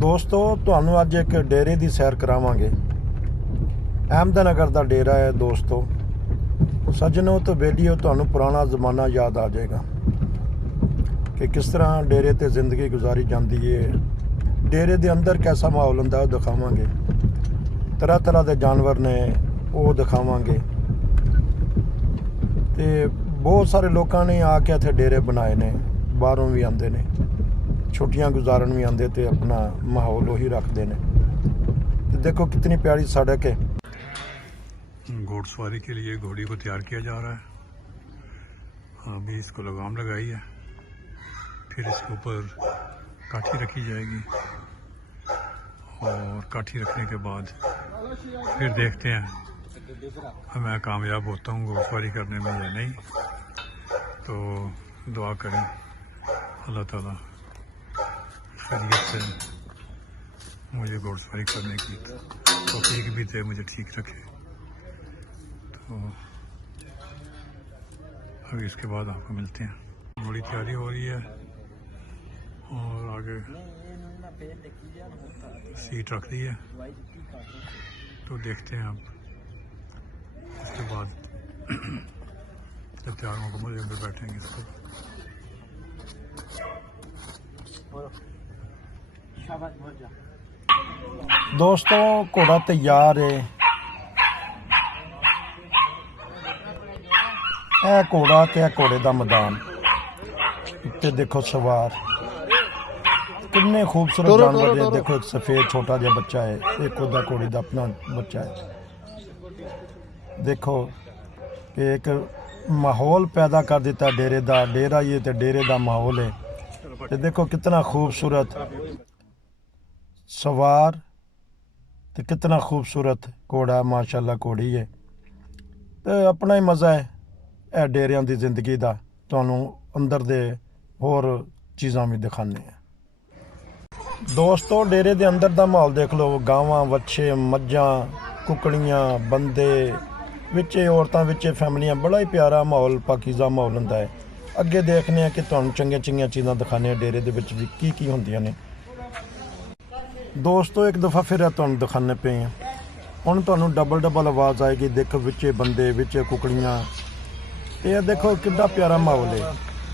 ਦੋਸਤੋ ਤੁਹਾਨੂੰ ਅੱਜ ਇੱਕ ਡੇਰੇ ਦੀ ਸੈਰ ਕਰਾਵਾਂਗੇ। ਅਹਿਮਦਨਗਰ ਦਾ ਡੇਰਾ ਹੈ ਦੋਸਤੋ। ਸੱਜਣੋ ਤੇ ਬੇਲੀਓ, ਤੁਹਾਨੂੰ ਪੁਰਾਣਾ ਜ਼ਮਾਨਾ ਯਾਦ ਆ ਜਾਏਗਾ ਕਿ ਕਿਸ ਤਰ੍ਹਾਂ ਡੇਰੇ ਤੇ ਜ਼ਿੰਦਗੀ ਗੁਜ਼ਾਰੀ ਜਾਂਦੀ ਹੈ। ਡੇਰੇ ਦੇ ਅੰਦਰ ਕੈਸਾ ਮਾਹੌਲ ਹੁੰਦਾ ਉਹ ਦਿਖਾਵਾਂਗੇ। ਤਰ੍ਹਾਂ ਤਰ੍ਹਾਂ ਦੇ ਜਾਨਵਰ ਨੇ ਉਹ ਦਿਖਾਵਾਂਗੇ। ਤੇ ਬਹੁਤ ਸਾਰੇ ਲੋਕਾਂ ਨੇ ਆ ਕੇ ਇੱਥੇ ਡੇਰੇ ਬਣਾਏ ਨੇ, ਬਾਹਰੋਂ ਵੀ ਆਉਂਦੇ ਨੇ, छुट्टियां गुजारन भी आते तो अपना माहौल वही रखते हैं। तो देखो कितनी प्यारी सड़क है। घोड़सवारी के लिए घोड़ी को तैयार किया जा रहा है। अभी इसको लगाम लगाई है, फिर इसके ऊपर काठी रखी जाएगी और काठी रखने के बाद फिर देखते हैं मैं कामयाब होता हूँ घोड़सवारी करने में या नहीं। तो दुआ करें अल्लाह ताला खैरियत से मुझे घोड़सवारी करने की तौफीक भी दे, मुझे ठीक रखे। तो अभी इसके बाद आपको मिलते हैं। बड़ी तैयारी हो रही है और आगे सीट रख दी है, तो देखते हैं अब इसके बाद जब तैयार मुकम्मल अंदर बैठेंगे इसको। दोस्तों घोड़ा तैयार है। यह घोड़ा ते घोड़े का मैदान उत्ते देखो सवार कितने खूबसूरत जानवर है। देखो एक सफेद छोटा जहा बच्चा है, एक उदा घोड़ी का अपना बच्चा है। देखो कि एक माहौल पैदा कर दिता डेरे का। डेरा ये तो डेरे का माहौल है। तो देखो कितना खूबसूरत सवार तो कितना खूबसूरत घोड़ा, माशाल्लाह घोड़ी है। तो अपना ही मज़ा है यह डेरियां की जिंदगी का। तुहानू अंदर दे होर चीज़ां भी दिखाने हैं। दोस्तों डेरे के अंदर का माहौल देख लो। गावां, वच्छे, मज्जां, कुकड़ियाँ, बंदे, विचे औरतां, विचे फैमिलियां। बड़ा ही प्यारा माहौल, पाकीज़ा माहौल हुंदा है। अगे देखने हैं कि तुहानू चंगियां चंगियां चीज़ां दिखाने डेरे दे विच भी की हुंदियां ने। दोस्तों एक दफ़ा फिर तुहानू दिखाने पे हैं। हुण तुहानू डबल डबल आवाज़ आएगी। देखो विचे बंदे, विचे कुकड़ियाँ। ये देखो कितना प्यारा माहौल है।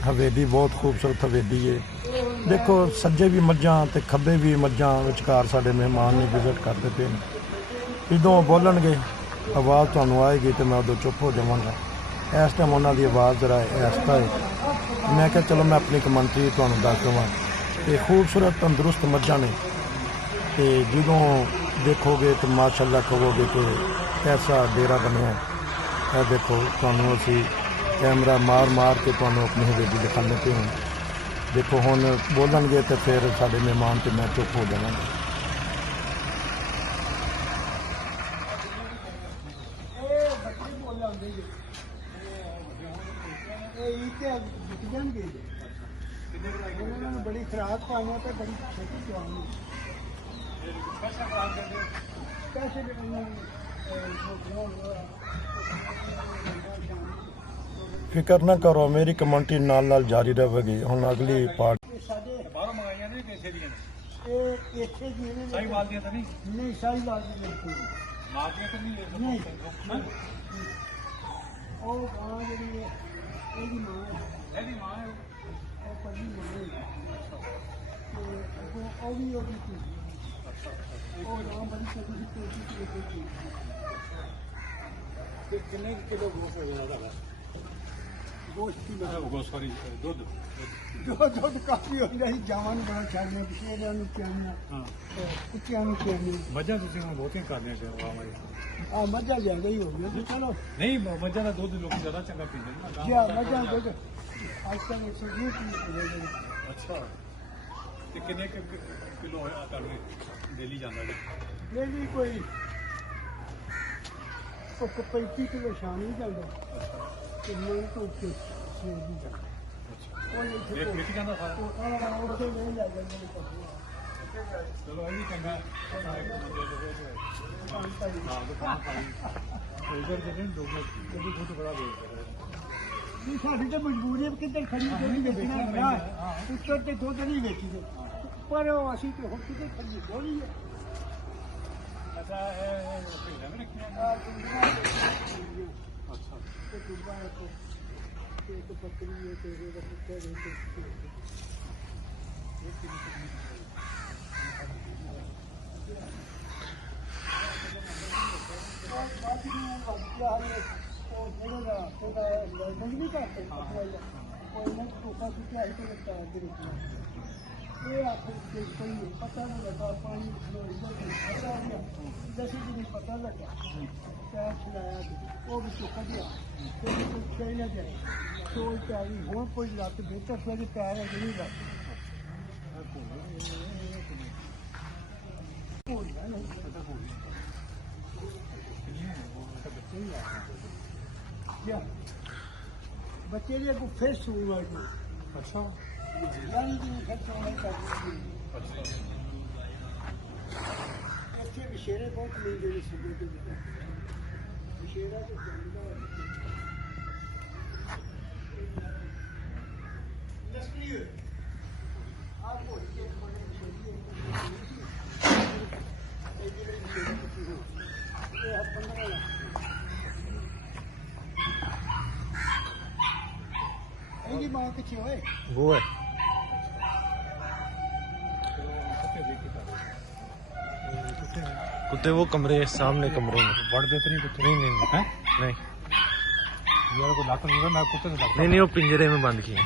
हवेली बहुत खूबसूरत हवेली है। देखो सज्जे भी मज्जां ते खब्बे भी मज्जां, विचकार साडे मेहमान ने विजिट करते पे। जदों बोलणगे आवाज़ तुहानू आएगी तो मैं उदों चुप हो जावांगा। इस टाइम उन्हां दी आवाज़ जरा ऐसा है। मैं क्या चलो मैं अपनी कमेंट्री तुहानू दस देवां। ते खूबसूरत तंदुरुस्त मज्जां ने। तो जदों देखोगे तो माशाल्लाह कहोगे कि कैसा डेरा बनया है। यह देखो तुहानू असी कैमरा मार मार के तुहानू अपनी हवेली दिखाने पे हैं। देखो हुण बोलणगे तो फिर साडे मेहमान तो मैं चुप हो जावांगा। बड़ी खराब पानी पे बड़ी छोटी चवानी फिक्र ना करो, मेरी कमेंट्री नाल नाल जारी रहेगी। हुण अगली पार्ट कितने किलो गोश्त हो जाएगा? गोश्त की दूध काफी हो जाए। जवान बड़ा छाड़ना पिछले कुत्तियां मज्जा तुम बहुत ही करने मजा ज्यादा ही हो गया। चलो नहीं मज्जा का दूध लोग ज्यादा चंगा पीते हैं। मजा दूध आजकल 120 अच्छा तो कितने किलो डेली जाना जी? डेली कोई 35 किलो शाम नहीं चलता। चलो ये चंगा साड़ी तो मजबूरी है किधर खड़ी बेचना उत्तर दुध नहीं बेची। पर असी तो हम कितने खड़ी बोली है अच्छा एक बकरी है तेरे कुत्ते नहीं करते पता नहीं लगा पानी जैसे कि नहीं पता लगा पैर खिलाया वो भी चुका दिया कहीं ना जाए सोच पैरी हो कोई लत बेहतर से पैर है नहीं लत बच्चे ने को फिर सुना अच्छा यानी कि फिर सुना अच्छे विशेरे बहुत मिल गए सुबह के विशेरा तो आपको माँ पीछे हुए वो है कुत्ते वो कमरे सामने कमरे में बढ़ देते नहीं कुत्ते नहीं नहीं हैं नहीं यार को लात नहीं मैं कुत्ते से नहीं नहीं वो पिंजरे में बंद किए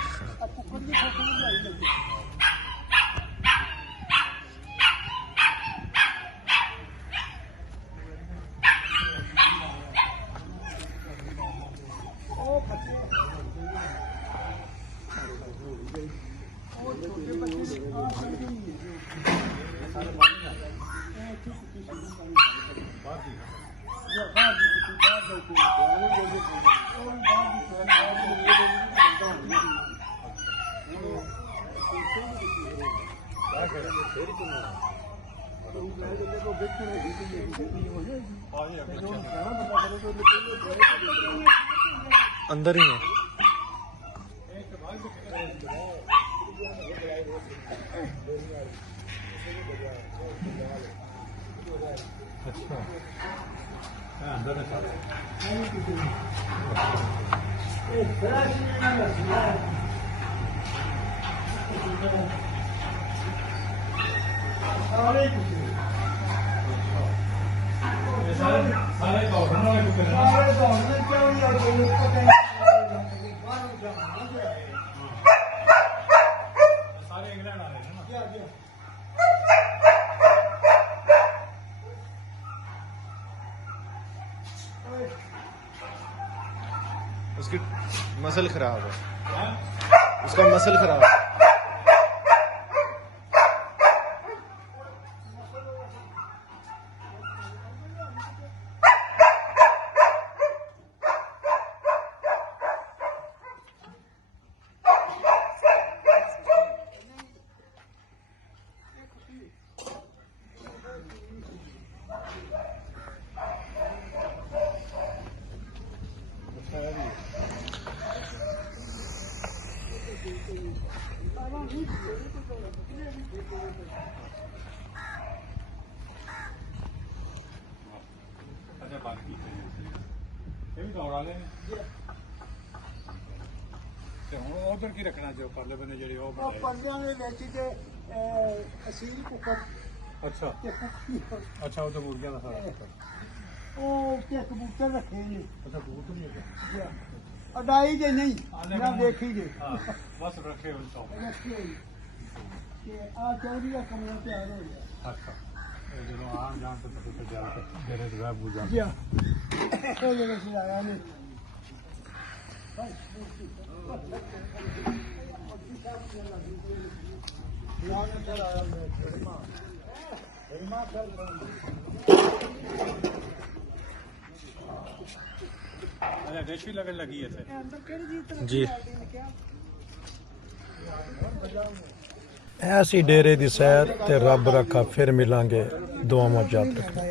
अंदर ही है अच्छा अंदर सारे इंग्लैंड आ रहे हैं ना उसकी मसल खराब है उसका मसल खराब है अच्छा बाकी ये भी दौड़ा ले ਤੇ ਹੁਣ ਉਧਰ ਕੀ ਰੱਖਣਾ ਜੋ ਪਰਲੇ ਬੰਨੇ ਜਿਹੜੀ ਉਹ ਉਹ ਪਰਦਿਆਂ ਦੇ ਵਿੱਚ ਤੇ ਅਸੀਲ ਕੁੱਕਰ ਅੱਛਾ ਤੇ ਕੁੱਕੀ ਅੱਛਾ ਉਹ ਤਾਂ ਮੁਰਗਿਆਂ ਦਾ ਸਾਰਾ ਉਹ ਤੇ ਕਬੂਤਰ ਰੱਖੇ ਨੇ ਅੱਛਾ ਕਬੂਤਰ ਨਹੀਂ ਹੈ ਅਡਾਈ ਜੇ ਨਹੀਂ ਨਾ ਦੇਖੀ ਜੇ ਹਾਂ ਬਸ ਰੱਖੇ ਹੋਏ ਤੋਂ ਰੱਖੇ ਹੋਏ ਤੇ ਆ ਚੌਧਰੀ ਦਾ ਕਮਰਾ ਤਿਆਰ ਹੋ ਗਿਆ ਅੱਛਾ ਇਹ ਜਦੋਂ ਆਮ ਜਾਣ ਤੋਂ ਤੁਸੀਂ ਜਾ ਕੇ ਜਿਹੜੇ ਦਵਾ ਬੂਝਾ ਜੀ ਉਹ ਜਿਹੜੇ ਸੀ ਆਇਆ ਨੇ अच्छा डिश भी लगन लगी है जी ਐਸੀ ਡੇਰੇ ਦੀ ਸੈਰ ਤੇ ਰੱਬ ਰੱਖਾ ਫਿਰ ਮਿਲਾਂਗੇ ਦੁਆਵਾਂ ਯਾਦ ਰੱਖਣਾ